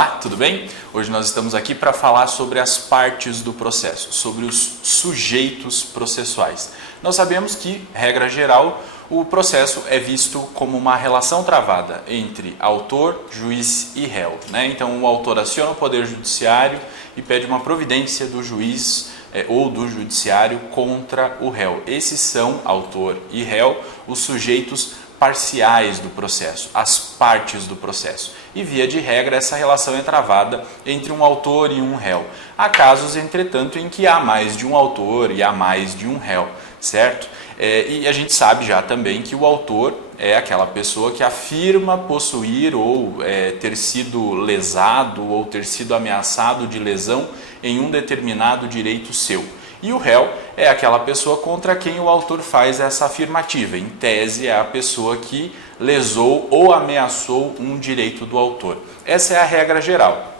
Olá, tudo bem? Hoje nós estamos aqui para falar sobre as partes do processo, sobre os sujeitos processuais. Nós sabemos que, regra geral, o processo é visto como uma relação travada entre autor, juiz e réu, né? Então o autor aciona o Poder Judiciário e pede uma providência do juiz ou do judiciário contra o réu. Esses são, autor e réu, os sujeitos parciais do processo, as partes do processo. E via de regra essa relação é travada entre um autor e um réu. Há casos, entretanto, em que há mais de um autor e há mais de um réu, certo? E a gente sabe já também que o autor é aquela pessoa que afirma possuir ou ter sido lesado ou ter sido ameaçado de lesão em um determinado direito seu. E o réu é aquela pessoa contra quem o autor faz essa afirmativa. Em tese, é a pessoa que lesou ou ameaçou um direito do autor. Essa é a regra geral.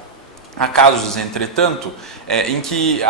Há casos, entretanto, em que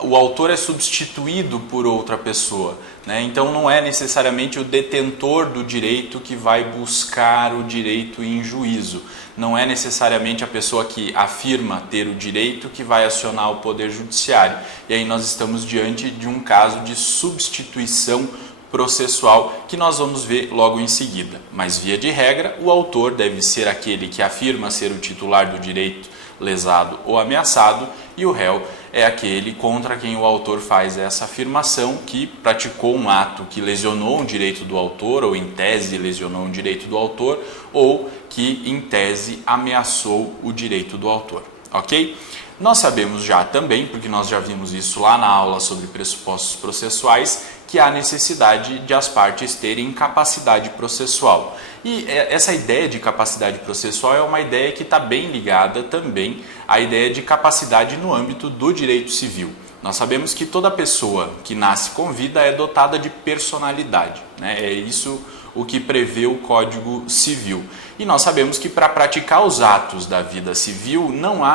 o autor é substituído por outra pessoa, né? Então não é necessariamente o detentor do direito que vai buscar o direito em juízo. Não é necessariamente a pessoa que afirma ter o direito que vai acionar o Poder Judiciário. E aí nós estamos diante de um caso de substituição processual que nós vamos ver logo em seguida. Mas, via de regra, o autor deve ser aquele que afirma ser o titular do direito lesado ou ameaçado, e o réu é aquele contra quem o autor faz essa afirmação, que praticou um ato que lesionou um direito do autor, ou em tese lesionou um direito do autor, ou que em tese ameaçou o direito do autor, ok? Nós sabemos já também, porque nós já vimos isso lá na aula sobre pressupostos processuais, que há necessidade de as partes terem capacidade processual. E essa ideia de capacidade processual é uma ideia que está bem ligada também à ideia de capacidade no âmbito do direito civil. Nós sabemos que toda pessoa que nasce com vida é dotada de personalidade, né? É isso o que prevê o Código Civil. E nós sabemos que para praticar os atos da vida civil não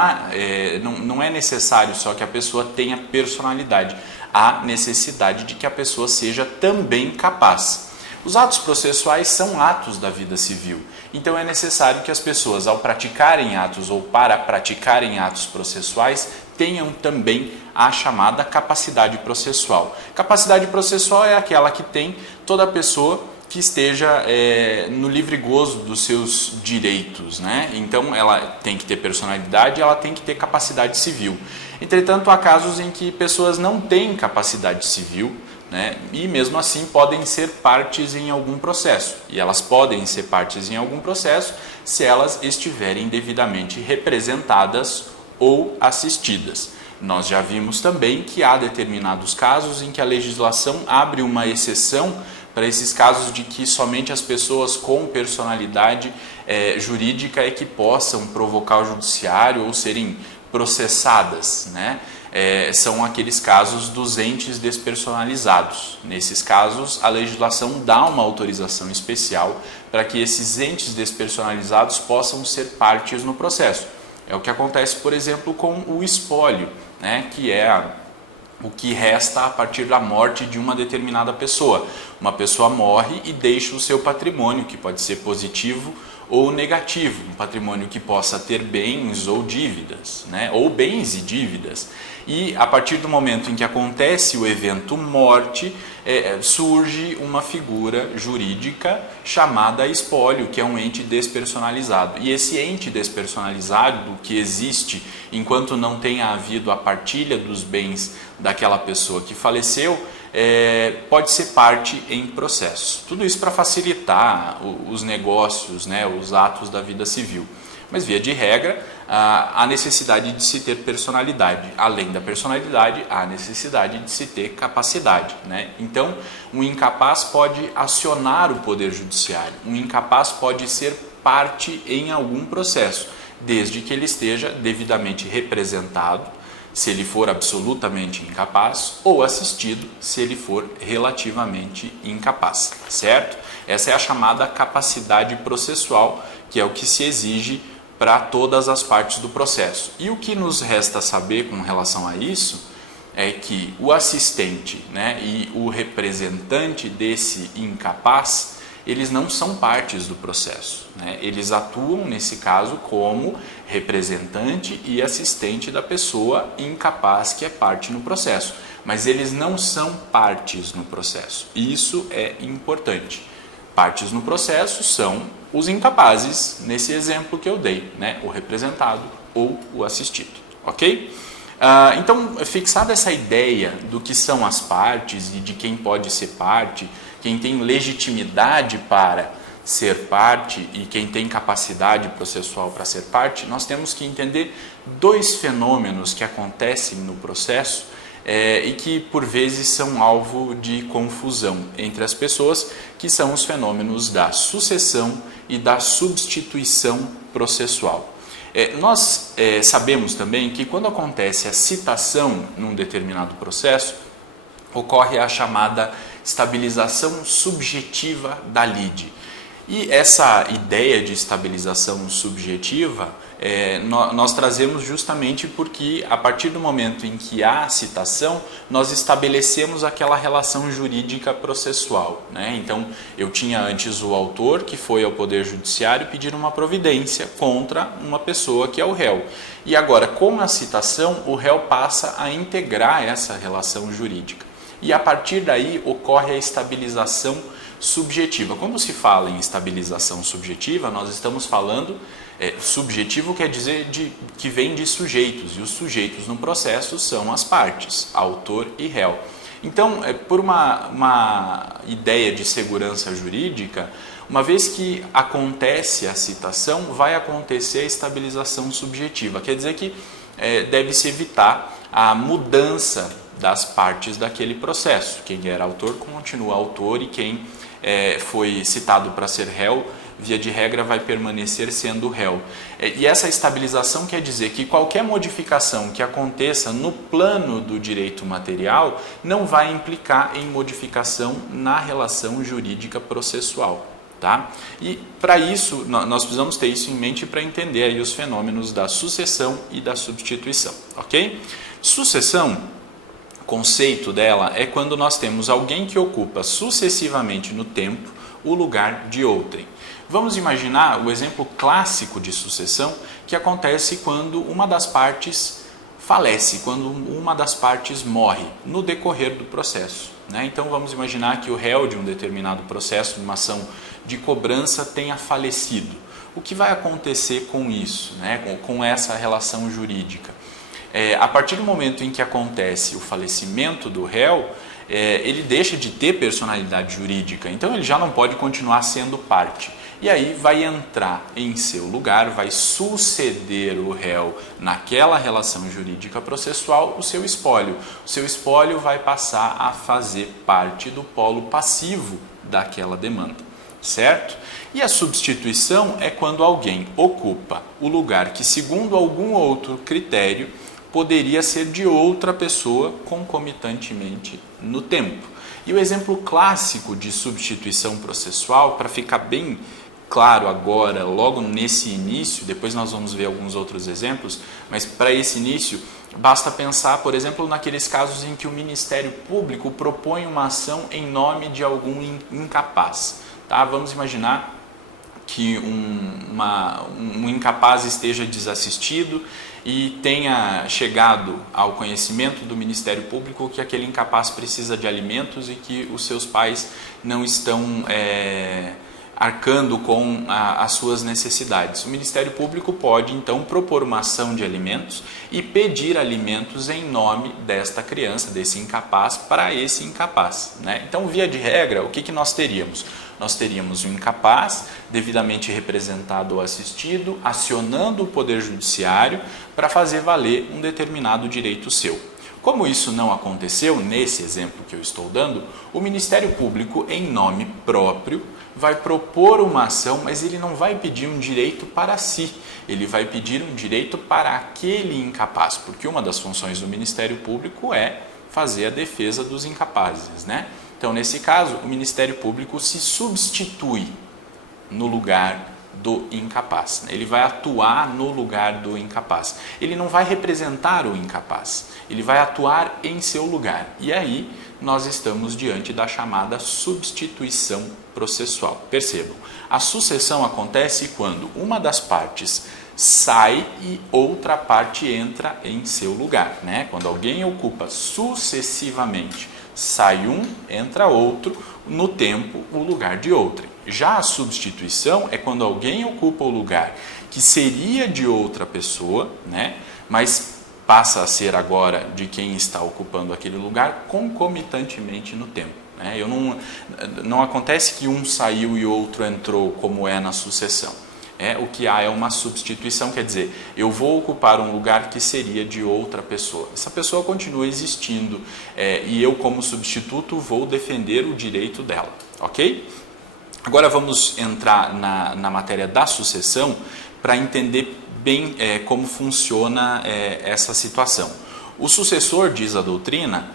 é necessário só que a pessoa tenha personalidade. Há necessidade de que a pessoa seja também capaz. Os atos processuais são atos da vida civil, então é necessário que as pessoas, ao praticarem atos ou para praticarem atos processuais, tenham também a chamada capacidade processual. Capacidade processual é aquela que tem toda pessoa que esteja no livre gozo dos seus direitos, né? Então ela tem que ter personalidade, ela tem que ter capacidade civil. Entretanto, há casos em que pessoas não têm capacidade civil, né? E mesmo assim podem ser partes em algum processo. E elas podem ser partes em algum processo se elas estiverem devidamente representadas ou assistidas. Nós já vimos também que há determinados casos em que a legislação abre uma exceção para esses casos de que somente as pessoas com personalidade jurídica é que possam provocar o judiciário ou serem processadas, né? São aqueles casos dos entes despersonalizados. Nesses casos, a legislação dá uma autorização especial para que esses entes despersonalizados possam ser partes no processo. É o que acontece, por exemplo, com o espólio, né? Que é o que resta a partir da morte de uma determinada pessoa. Uma pessoa morre e deixa o seu patrimônio, que pode ser positivo ou negativo, um patrimônio que possa ter bens ou dívidas, né? Ou bens e dívidas. E a partir do momento em que acontece o evento morte, surge uma figura jurídica chamada espólio, que é um ente despersonalizado. E esse ente despersonalizado que existe enquanto não tenha havido a partilha dos bens daquela pessoa que faleceu, pode ser parte em processo. Tudo isso para facilitar os negócios, né, os atos da vida civil. Mas, via de regra, há necessidade de se ter personalidade. Além da personalidade, há necessidade de se ter capacidade, né? Então, um incapaz pode acionar o Poder Judiciário. Um incapaz pode ser parte em algum processo, desde que ele esteja devidamente representado, se ele for absolutamente incapaz, ou assistido, se ele for relativamente incapaz, certo? Essa é a chamada capacidade processual, que é o que se exige para todas as partes do processo. E o que nos resta saber com relação a isso é que o assistente, né, e o representante desse incapaz, eles não são partes do processo, né? Eles atuam, nesse caso, como representante e assistente da pessoa incapaz que é parte no processo, mas eles não são partes no processo. Isso é importante. Partes no processo são os incapazes, nesse exemplo que eu dei, né? O representado ou o assistido, ok? Então, fixada essa ideia do que são as partes e de quem pode ser parte, quem tem legitimidade para ser parte e quem tem capacidade processual para ser parte, nós temos que entender dois fenômenos que acontecem no processo e que, por vezes, são alvo de confusão entre as pessoas, que são os fenômenos da sucessão e da substituição processual. Nós sabemos também que quando acontece a citação num determinado processo, ocorre a chamada estabilização subjetiva da lide. E essa ideia de estabilização subjetiva nós trazemos justamente porque a partir do momento em que há citação, nós estabelecemos aquela relação jurídica processual, né? Então, eu tinha antes o autor que foi ao Poder Judiciário pedir uma providência contra uma pessoa que é o réu. E agora, com a citação, o réu passa a integrar essa relação jurídica. E a partir daí ocorre a estabilização subjetiva. Quando se fala em estabilização subjetiva, nós estamos falando, subjetivo quer dizer que vem de sujeitos, e os sujeitos no processo são as partes, autor e réu. Então, por uma ideia de segurança jurídica, uma vez que acontece a citação, vai acontecer a estabilização subjetiva. Quer dizer que deve-se evitar a mudança das partes daquele processo. Quem era autor continua autor e quem foi citado para ser réu, via de regra, vai permanecer sendo réu. E essa estabilização quer dizer que qualquer modificação que aconteça no plano do direito material não vai implicar em modificação na relação jurídica processual. Tá? E para isso, nós precisamos ter isso em mente para entender aí os fenômenos da sucessão e da substituição. Ok? Sucessão, o conceito dela é quando nós temos alguém que ocupa sucessivamente no tempo o lugar de outrem. Vamos imaginar o exemplo clássico de sucessão que acontece quando uma das partes falece, quando uma das partes morre no decorrer do processo, né? Então vamos imaginar que o réu de um determinado processo, de uma ação de cobrança, tenha falecido. O que vai acontecer com isso, né? Com essa relação jurídica? A partir do momento em que acontece o falecimento do réu, ele deixa de ter personalidade jurídica, então ele já não pode continuar sendo parte. E aí vai entrar em seu lugar, vai suceder o réu naquela relação jurídica processual o seu espólio. O seu espólio vai passar a fazer parte do polo passivo daquela demanda, certo? E a substituição é quando alguém ocupa o lugar que, segundo algum outro critério, poderia ser de outra pessoa concomitantemente no tempo. E o exemplo clássico de substituição processual, para ficar bem claro agora, logo nesse início, depois nós vamos ver alguns outros exemplos, mas para esse início, basta pensar, por exemplo, naqueles casos em que o Ministério Público propõe uma ação em nome de algum incapaz. Tá? Vamos imaginar que um incapaz esteja desassistido e tenha chegado ao conhecimento do Ministério Público que aquele incapaz precisa de alimentos e que os seus pais não estão arcando com as suas necessidades. O Ministério Público pode, então, propor uma ação de alimentos e pedir alimentos em nome desta criança, desse incapaz, para esse incapaz, né? Então, via de regra, o que nós teríamos? Nós teríamos um incapaz, devidamente representado ou assistido, acionando o Poder Judiciário para fazer valer um determinado direito seu. Como isso não aconteceu, nesse exemplo que eu estou dando, o Ministério Público, em nome próprio, vai propor uma ação, mas ele não vai pedir um direito para si, ele vai pedir um direito para aquele incapaz, porque uma das funções do Ministério Público é fazer a defesa dos incapazes, né? Então, nesse caso, o Ministério Público se substitui no lugar do incapaz. Ele vai atuar no lugar do incapaz. Ele não vai representar o incapaz, ele vai atuar em seu lugar. E aí nós estamos diante da chamada substituição processual. Percebam, a sucessão acontece quando uma das partes sai e outra parte entra em seu lugar, né? Quando alguém ocupa sucessivamente, sai um, entra outro, no tempo o lugar de outrem. Já a substituição é quando alguém ocupa o lugar que seria de outra pessoa, né? Mas passa a ser agora de quem está ocupando aquele lugar concomitantemente no tempo. Né? Não acontece que um saiu e outro entrou, como é na sucessão. O que há é uma substituição, quer dizer, eu vou ocupar um lugar que seria de outra pessoa. Essa pessoa continua existindo e eu, como substituto, vou defender o direito dela, ok? Agora vamos entrar na matéria da sucessão para entender bem como funciona essa situação. O sucessor, diz a doutrina,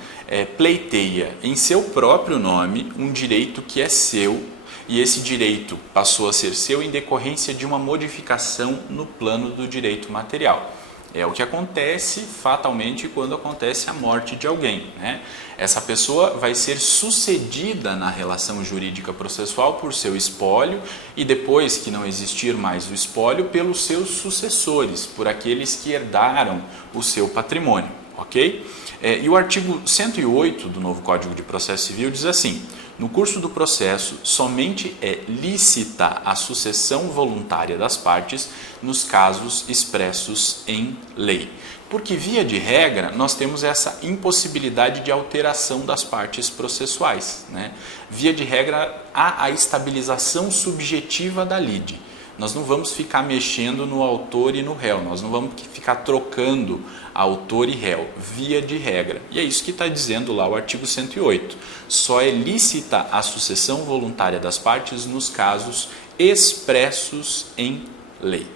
pleiteia em seu próprio nome um direito que é seu, e esse direito passou a ser seu em decorrência de uma modificação no plano do direito material. É o que acontece fatalmente quando acontece a morte de alguém, né? Essa pessoa vai ser sucedida na relação jurídica processual por seu espólio e depois que não existir mais o espólio, pelos seus sucessores, por aqueles que herdaram o seu patrimônio, ok? E o artigo 108 do novo Código de Processo Civil diz assim: no curso do processo, somente é lícita a sucessão voluntária das partes nos casos expressos em lei. Porque, via de regra, nós temos essa impossibilidade de alteração das partes processuais, né? Via de regra, há a estabilização subjetiva da lide. Nós não vamos ficar mexendo no autor e no réu, nós não vamos ficar trocando autor e réu, via de regra. E é isso que está dizendo lá o artigo 108. Só é lícita a sucessão voluntária das partes nos casos expressos em lei.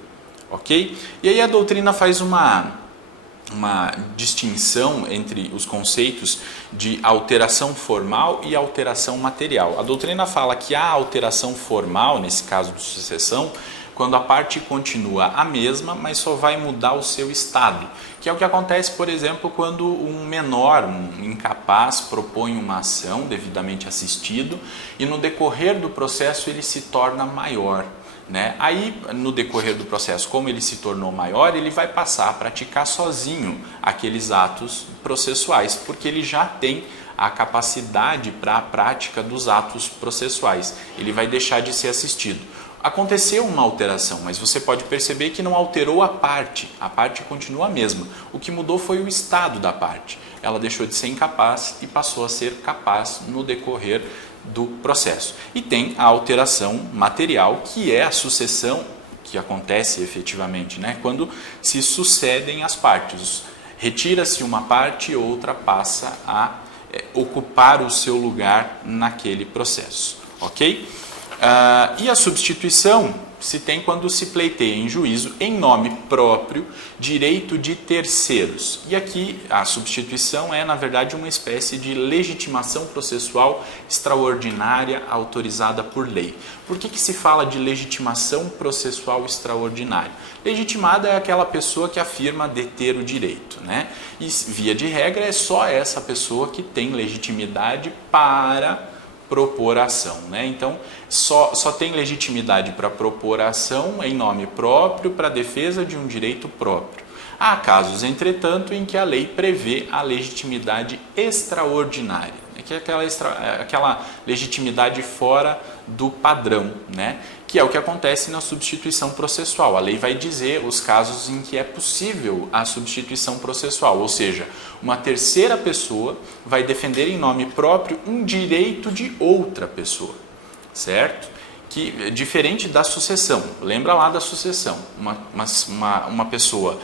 Ok? E aí a doutrina faz uma distinção entre os conceitos de alteração formal e alteração material. A doutrina fala que há alteração formal, nesse caso de sucessão, quando a parte continua a mesma, mas só vai mudar o seu estado, que é o que acontece, por exemplo, quando um menor, um incapaz, propõe uma ação devidamente assistido e no decorrer do processo ele se torna maior. Né? Aí, no decorrer do processo, como ele se tornou maior, ele vai passar a praticar sozinho aqueles atos processuais, porque ele já tem a capacidade para a prática dos atos processuais. Ele vai deixar de ser assistido. Aconteceu uma alteração, mas você pode perceber que não alterou a parte continua a mesma. O que mudou foi o estado da parte. Ela deixou de ser incapaz e passou a ser capaz no decorrer do processo. E tem a alteração material, que é a sucessão que acontece efetivamente, né? Quando se sucedem as partes. Retira-se uma parte e outra passa a ocupar o seu lugar naquele processo. Ok? E a substituição se tem quando se pleiteia em juízo, em nome próprio, direito de terceiros. E aqui a substituição é, na verdade, uma espécie de legitimação processual extraordinária autorizada por lei. Por que se fala de legitimação processual extraordinária? Legitimada é aquela pessoa que afirma deter o direito, né? E, via de regra, é só essa pessoa que tem legitimidade para propor ação, né? Então, só tem legitimidade para propor ação em nome próprio para a defesa de um direito próprio. Há casos, entretanto, em que a lei prevê a legitimidade extraordinária, que é aquela legitimidade fora do padrão, né? Que é o que acontece na substituição processual. A lei vai dizer os casos em que é possível a substituição processual, ou seja, uma terceira pessoa vai defender em nome próprio um direito de outra pessoa, certo? Que é diferente da sucessão. Lembra lá da sucessão. Uma pessoa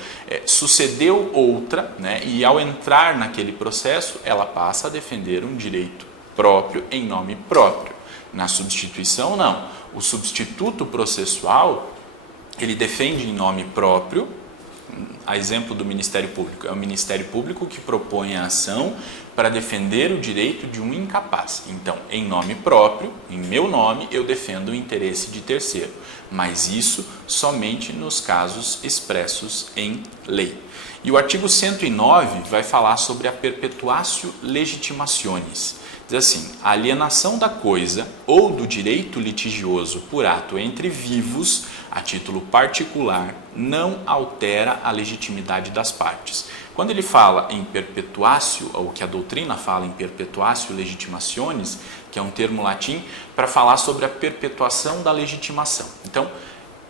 sucedeu outra, né? E ao entrar naquele processo, ela passa a defender um direito próprio em nome próprio. Na substituição, não. O substituto processual, ele defende em nome próprio, a exemplo do Ministério Público. É o Ministério Público que propõe a ação para defender o direito de um incapaz. Então, em nome próprio, em meu nome, eu defendo o interesse de terceiro, mas isso somente nos casos expressos em lei. E o artigo 109 vai falar sobre a perpetuatio legitimationis. Diz assim: a alienação da coisa ou do direito litigioso por ato entre vivos, a título particular, não altera a legitimidade das partes. Quando ele fala em perpetuatio, ou que a doutrina fala em perpetuatio legitimationis, que é um termo latim para falar sobre a perpetuação da legitimação. Então,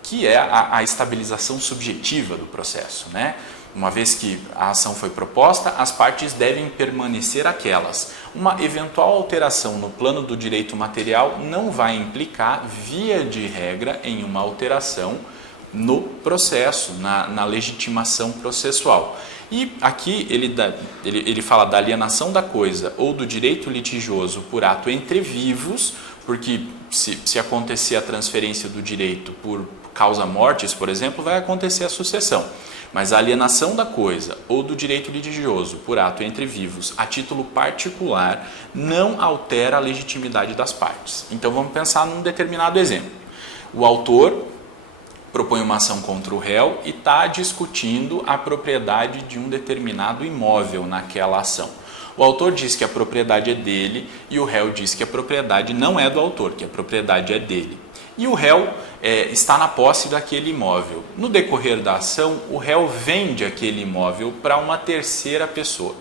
que é a estabilização subjetiva do processo, né? Uma vez que a ação foi proposta, as partes devem permanecer aquelas. Uma eventual alteração no plano do direito material não vai implicar, via de regra, em uma alteração no processo, na legitimação processual. E aqui ele fala da alienação da coisa ou do direito litigioso por ato entre vivos, porque se acontecer a transferência do direito por causa mortis, por exemplo, vai acontecer a sucessão. Mas a alienação da coisa ou do direito litigioso por ato entre vivos a título particular não altera a legitimidade das partes. Então vamos pensar num determinado exemplo. O autor propõe uma ação contra o réu e está discutindo a propriedade de um determinado imóvel naquela ação. O autor diz que a propriedade é dele e o réu diz que a propriedade não é do autor, que a propriedade é dele. E o réu está na posse daquele imóvel. No decorrer da ação, o réu vende aquele imóvel para uma terceira pessoa,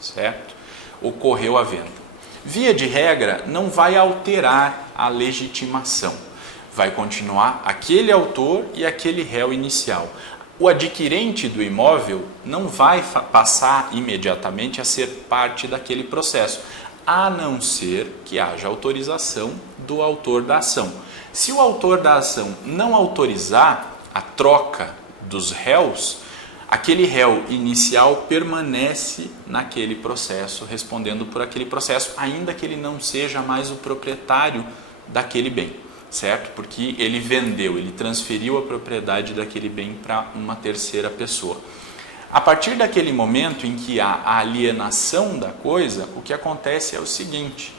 certo? Ocorreu a venda. Via de regra, não vai alterar a legitimação. Vai continuar aquele autor e aquele réu inicial. O adquirente do imóvel não vai passar imediatamente a ser parte daquele processo, a não ser que haja autorização do autor da ação. Se o autor da ação não autorizar a troca dos réus, aquele réu inicial permanece naquele processo, respondendo por aquele processo, ainda que ele não seja mais o proprietário daquele bem, certo? Porque ele vendeu, ele transferiu a propriedade daquele bem para uma terceira pessoa. A partir daquele momento em que há a alienação da coisa, o que acontece é o seguinte: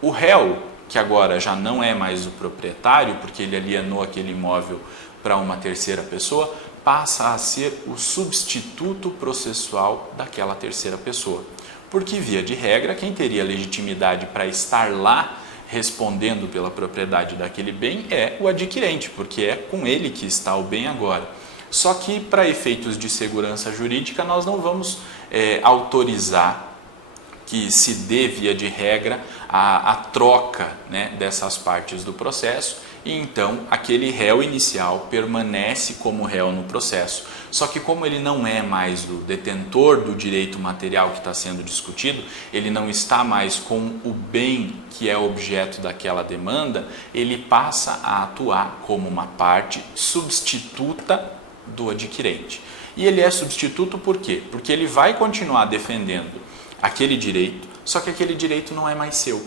o réu, que agora já não é mais o proprietário, porque ele alienou aquele imóvel para uma terceira pessoa, passa a ser o substituto processual daquela terceira pessoa. Porque, via de regra, quem teria legitimidade para estar lá respondendo pela propriedade daquele bem é o adquirente, porque é com ele que está o bem agora. Só que, para efeitos de segurança jurídica, nós não vamos autorizar que se dê, via de regra, a troca, né, dessas partes do processo, e então aquele réu inicial permanece como réu no processo. Só que como ele não é mais o detentor do direito material que está sendo discutido, ele não está mais com o bem que é objeto daquela demanda, ele passa a atuar como uma parte substituta do adquirente. E ele é substituto por quê? Porque ele vai continuar defendendo aquele direito, só que aquele direito não é mais seu.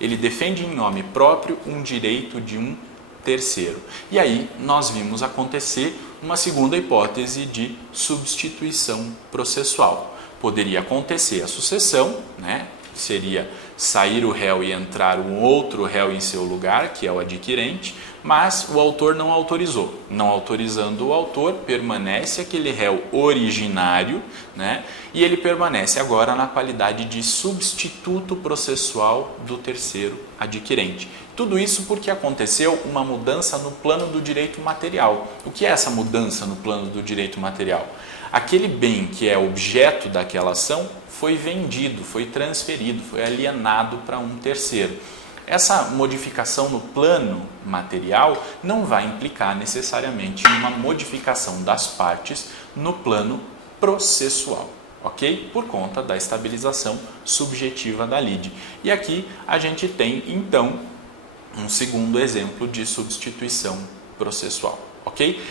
Ele defende em nome próprio um direito de um terceiro. E aí nós vimos acontecer uma segunda hipótese de substituição processual. Poderia acontecer a sucessão, né? Seria sair o réu e entrar um outro réu em seu lugar, que é o adquirente, mas o autor não autorizou. Não autorizando o autor, permanece aquele réu originário, né? E ele permanece agora na qualidade de substituto processual do terceiro adquirente. Tudo isso porque aconteceu uma mudança no plano do direito material. O que é essa mudança no plano do direito material? Aquele bem que é objeto daquela ação foi vendido, foi transferido, foi alienado para um terceiro. Essa modificação no plano material não vai implicar necessariamente em uma modificação das partes no plano processual, ok? Por conta da estabilização subjetiva da lide. E aqui a gente tem, então, um segundo exemplo de substituição processual, ok?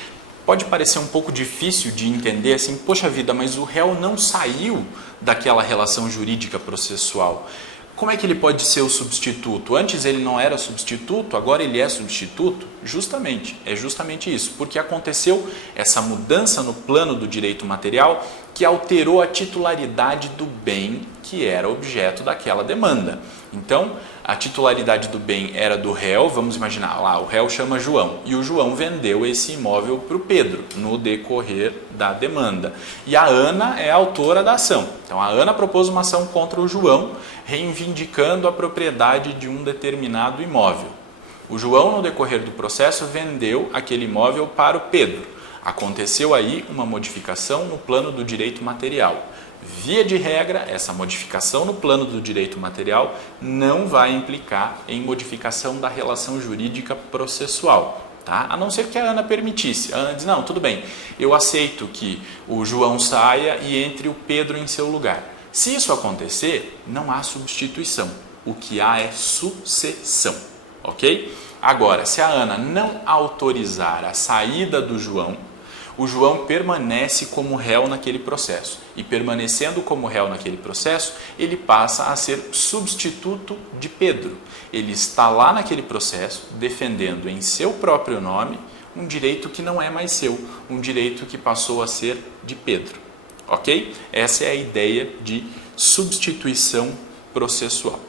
Pode parecer um pouco difícil de entender assim, poxa vida, mas o réu não saiu daquela relação jurídica processual. Como é que ele pode ser o substituto? Antes ele não era substituto, agora ele é substituto? É justamente isso, porque aconteceu essa mudança no plano do direito material que alterou a titularidade do bem que era objeto daquela demanda. Então, a titularidade do bem era do réu, vamos imaginar, lá, o réu chama João, e o João vendeu esse imóvel para o Pedro, no decorrer da demanda. E a Ana é a autora da ação. Então, a Ana propôs uma ação contra o João, reivindicando a propriedade de um determinado imóvel. O João, no decorrer do processo, vendeu aquele imóvel para o Pedro. Aconteceu aí uma modificação no plano do direito material. Via de regra, essa modificação no plano do direito material não vai implicar em modificação da relação jurídica processual, tá? A não ser que a Ana permitisse. A Ana diz, não, tudo bem, eu aceito que o João saia e entre o Pedro em seu lugar. Se isso acontecer, não há substituição. O que há é sucessão, ok? Agora, se a Ana não autorizar a saída do João, o João permanece como réu naquele processo. E permanecendo como réu naquele processo, ele passa a ser substituto de Pedro. Ele está lá naquele processo, defendendo em seu próprio nome um direito que não é mais seu, um direito que passou a ser de Pedro. Ok? Essa é a ideia de substituição processual.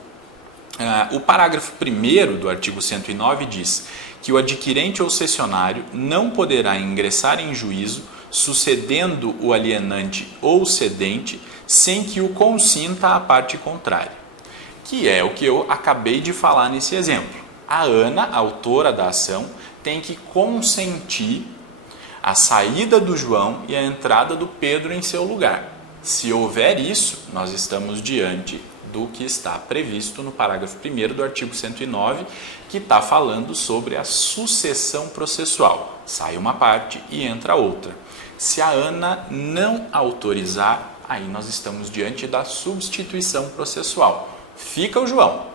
O parágrafo 1º do artigo 109 diz que o adquirente ou cessionário não poderá ingressar em juízo sucedendo o alienante ou cedente sem que o consinta a parte contrária, que é o que eu acabei de falar nesse exemplo. A Ana, autora da ação, tem que consentir a saída do João e a entrada do Pedro em seu lugar. Se houver isso, nós estamos diante do que está previsto no parágrafo 1º do artigo 109, que está falando sobre a sucessão processual. Sai uma parte e entra outra. Se a Ana não autorizar, aí nós estamos diante da substituição processual. Fica o João.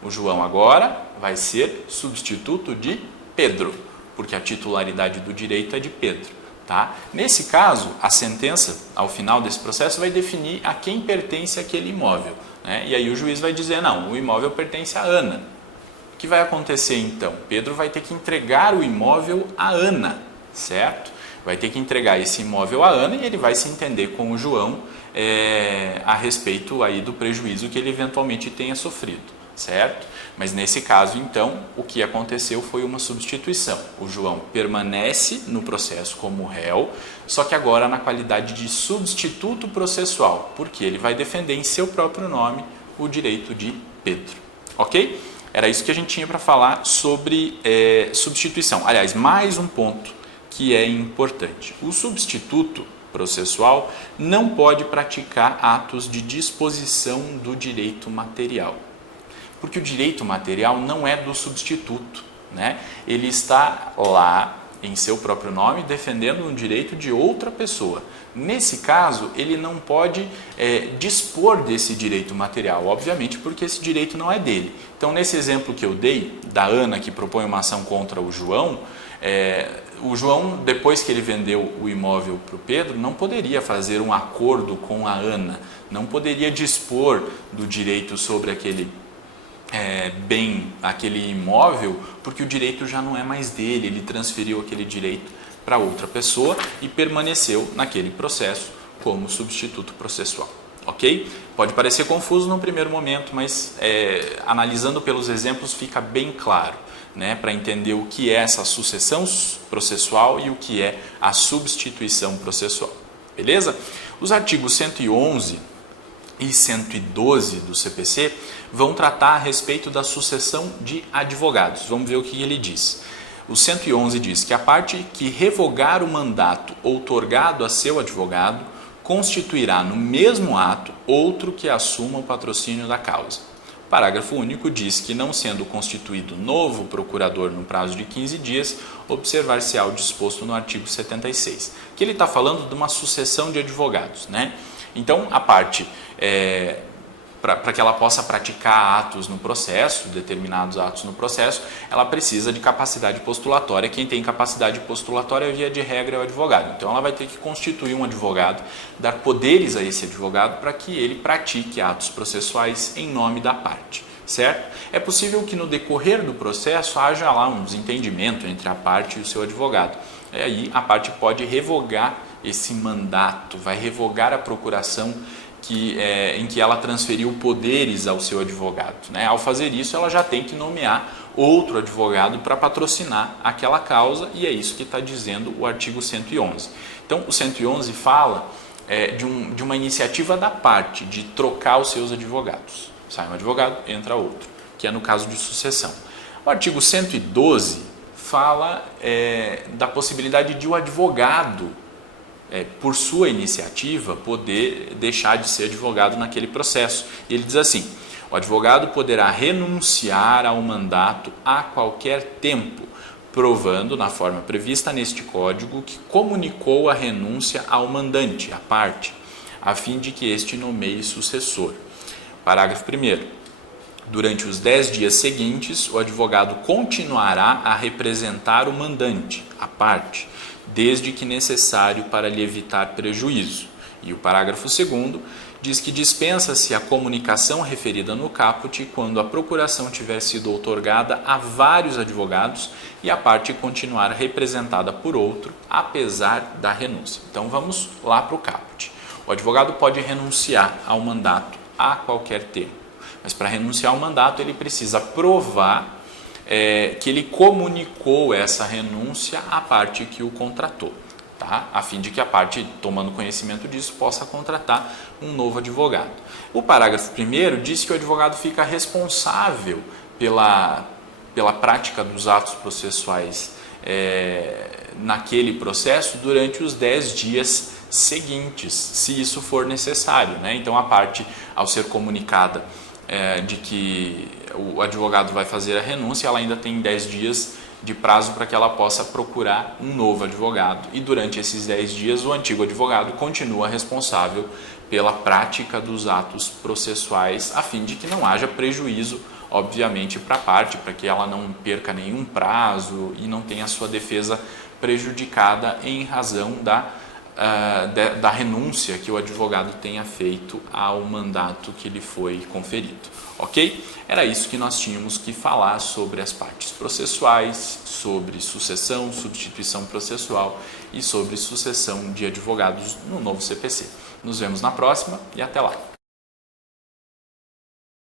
O João agora vai ser substituto de Pedro, porque a titularidade do direito é de Pedro. Tá? Nesse caso, a sentença, ao final desse processo, vai definir a quem pertence aquele imóvel. Né? E aí o juiz vai dizer, não, o imóvel pertence a Ana. O que vai acontecer então? Pedro vai ter que entregar o imóvel a Ana, certo? Vai ter que entregar esse imóvel a Ana e ele vai se entender com o João a respeito aí do prejuízo que ele eventualmente tenha sofrido, certo? Mas nesse caso, então, o que aconteceu foi uma substituição. O João permanece no processo como réu, só que agora na qualidade de substituto processual, porque ele vai defender em seu próprio nome o direito de Pedro. Ok? Era isso que a gente tinha para falar sobre substituição. Aliás, mais um ponto que é importante. O substituto processual não pode praticar atos de disposição do direito material. Porque o direito material não é do substituto, né? Ele está lá em seu próprio nome defendendo um direito de outra pessoa. Nesse caso, ele não pode dispor desse direito material, obviamente, porque esse direito não é dele. Então, nesse exemplo que eu dei, da Ana que propõe uma ação contra o João, depois que ele vendeu o imóvel para o Pedro, não poderia fazer um acordo com a Ana, não poderia dispor do direito sobre aquele bem, aquele imóvel, porque o direito já não é mais dele, ele transferiu aquele direito para outra pessoa e permaneceu naquele processo como substituto processual. Ok? Pode parecer confuso no primeiro momento, mas analisando pelos exemplos fica bem claro, né, para entender o que é essa sucessão processual e o que é a substituição processual. Beleza? Os artigos 111 e 112 do CPC vão tratar a respeito da sucessão de advogados. Vamos ver o que ele diz. O 111 diz que a parte que revogar o mandato outorgado a seu advogado constituirá no mesmo ato outro que assuma o patrocínio da causa. O parágrafo único diz que, não sendo constituído novo procurador no prazo de 15 dias, observar-se-á o disposto no artigo 76. Que ele está falando de uma sucessão de advogados, né? Então, a parte, para que ela possa praticar atos no processo, determinados atos no processo, ela precisa de capacidade postulatória. Quem tem capacidade postulatória, via de regra, é o advogado. Então, ela vai ter que constituir um advogado, dar poderes a esse advogado para que ele pratique atos processuais em nome da parte, certo? É possível que no decorrer do processo haja lá um desentendimento entre a parte e o seu advogado. E aí a parte pode revogar esse mandato, vai revogar a procuração em que ela transferiu poderes ao seu advogado, né? Ao fazer isso, ela já tem que nomear outro advogado para patrocinar aquela causa, e é isso que está dizendo o artigo 111. Então, o 111 fala de uma iniciativa da parte de trocar os seus advogados. Sai um advogado, entra outro, que é no caso de sucessão. O artigo 112 fala da possibilidade de o advogado, por sua iniciativa, poder deixar de ser advogado naquele processo. E ele diz assim: o advogado poderá renunciar ao mandato a qualquer tempo, provando, na forma prevista neste Código, que comunicou a renúncia ao mandante, à parte, a fim de que este nomeie sucessor. Parágrafo 1º. Durante os 10 dias seguintes, o advogado continuará a representar o mandante, à parte, desde que necessário para lhe evitar prejuízo. E o parágrafo 2º diz que dispensa-se a comunicação referida no caput quando a procuração tiver sido outorgada a vários advogados e a parte continuar representada por outro, apesar da renúncia. Então vamos lá para o caput. O advogado pode renunciar ao mandato a qualquer tempo, mas para renunciar ao mandato ele precisa provar que ele comunicou essa renúncia à parte que o contratou, tá? A fim de que a parte, tomando conhecimento disso, possa contratar um novo advogado. O parágrafo 1º diz que o advogado fica responsável pela prática dos atos processuais naquele processo durante os 10 dias seguintes, se isso for necessário, né? Então a parte, ao ser comunicada de que o advogado vai fazer a renúncia, ela ainda tem 10 dias de prazo para que ela possa procurar um novo advogado, e durante esses 10 dias o antigo advogado continua responsável pela prática dos atos processuais, a fim de que não haja prejuízo, obviamente, para a parte, para que ela não perca nenhum prazo e não tenha sua defesa prejudicada em razão da renúncia que o advogado tenha feito ao mandato que lhe foi conferido. Ok? Era isso que nós tínhamos que falar sobre as partes processuais, sobre sucessão, substituição processual e sobre sucessão de advogados no novo CPC. Nos vemos na próxima e até lá!